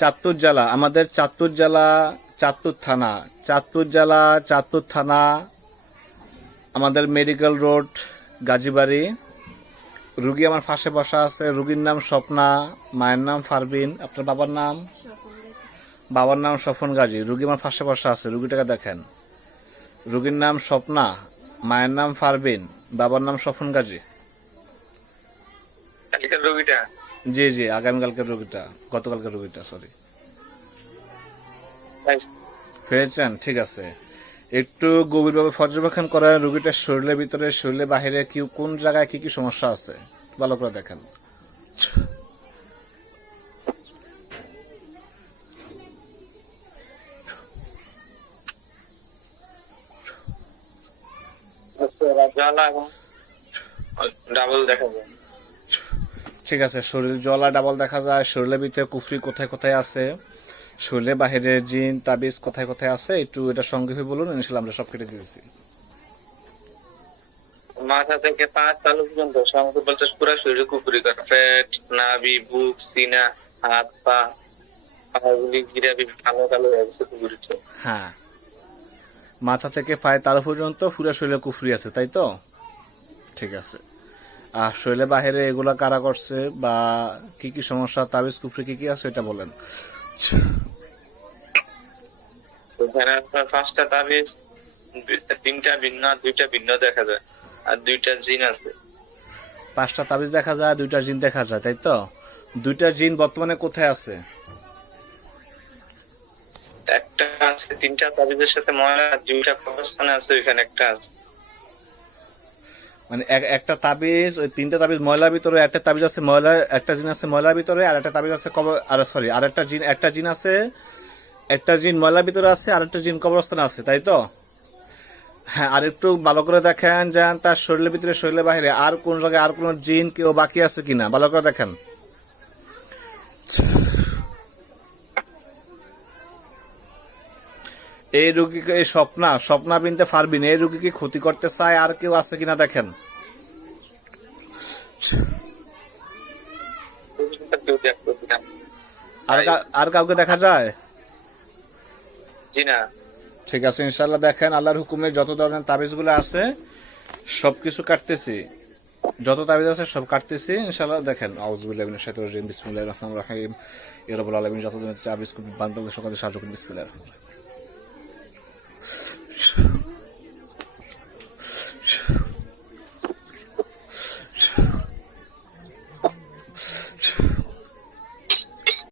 চাঁদপুর জেলা, আমাদের চাঁদপুর জেলা, চাঁদপুর থানা, চাঁদপুর জেলা, চাঁদপুর থানা, আমাদের মেডিকেল রোড, গাজীবাড়ি। রুগী আমার পাশে বসা আছে, রুগীর নাম স্বপ্না, মায়ের নাম ফারবিন। আপনার বাবার নাম? বাবার নাম স্বপন গাজী। রুগী আমার পাশে বসা আছে, রুগীটাকে দেখেন। রুগীর নাম স্বপ্না, মায়ের নাম ফারবিন, বাবার নাম স্বপন গাজী। জি জি, আগামীকালকের রোগীটা, গতকালকের রোগীটা, সরি। পেয়েছেন? ঠিক আছে। একটু গভীরভাবে পর্যবেক্ষণ করেন রোগীটার শরীরের ভিতরে, শরীরের বাহিরে কি কোন জায়গায় কি কি সমস্যা আছে ভালো করে দেখেন। ঠিক আছে, শরীর জ্বালা ডাবল দেখা যায়, শরীরের ভিতরে কুফরি কোথায় কোথায় আছে, শরীরের বাহিরে জিন তাবিজ কোথায় কোথায় আছে, একটু এটা সংক্ষেপে বলুন, ইনশাআল্লাহ আমরা সব কেটে দিয়েছি। মাথা থেকে পা তালু পর্যন্ত সমস্ত বলতে পুরো শরীরে কুফরি করে, পেট, নাভি, বুক, সিনা, হাত, পা, পাগুলি গিরাবি কালো কালো হয়ে গেছে কুফরিতে। হ্যাঁ, মাথা থেকে পায়ে তালু পর্যন্ত পুরো শরীরে কুফরি আছে, তাই তো? ঠিক আছে। আর শরীরের বাহিরে এগুলা কারা করছে বা কি কি সমস্যা, তাবিজ কুফরি কি কি আছে এটা বলেন। এখানে আপনার 5টা তাবিজ, 3টা ভিন্ন, 2টা ভিন্ন দেখা যায়, আর 2টা জিন আছে। 5টা তাবিজ দেখা যায়, 2টা জিন দেখা যায়, তাই তো? 2টা জিন বর্তমানে কোথায় আছে? একটা আছে 3টা তাবিজের সাথে ময়লা, 2টা কবরস্থানে আছে, ওইখানে একটা আছে। মানে একটা তাবিজ, ওই 3টা তাবিজ ময়লার ভিতরে, একটা তাবিজ আছে ময়লা, একটা জিন আছে ময়লার ভিতরে, আর একটা তাবিজ আছে আর একটা জিন, একটা জিন আছে, একটা জিন ময়লার ভিতরে আছে, আর একটা জিন কবরস্থানে আছে, তাই তো? হ্যাঁ, আর একটু ভালো করে দেখেন যে তার শরীরের ভিতরে, শরীরের বাইরে আর কোন জায়গায় আর কোন জিন কেউ বাকি আছে কিনা, ভালো করে দেখেন। এই রুগীকে, এই স্বপ্না বিনতে ফারবিন, এই রুগীকে ক্ষতি করতে চায় আর কেউ আছে কিনা দেখেন। আর কাউকে দেখা যায়? জি না। ঠিক আছে, ইনশাল্লাহ দেখেন, আল্লাহর হুকুমে যত ধরনের তাবিজগুলো আছে সবকিছু কাটতেছি, যত তাবিজ আছে সব কাটতেছি ইনশাল্লাহ। দেখেন, আউযুবিল্লাহি মিনাশ শাইতানির রাজিম, বিসমিল্লাহির রহমানির রহিম, ইয়া রাব্বুল আলামিন, যত ধরনের তাবিজ বান্দাদের সকলে সাহায্য করুন, বিসমিল্লাহির রহমানির রহিম।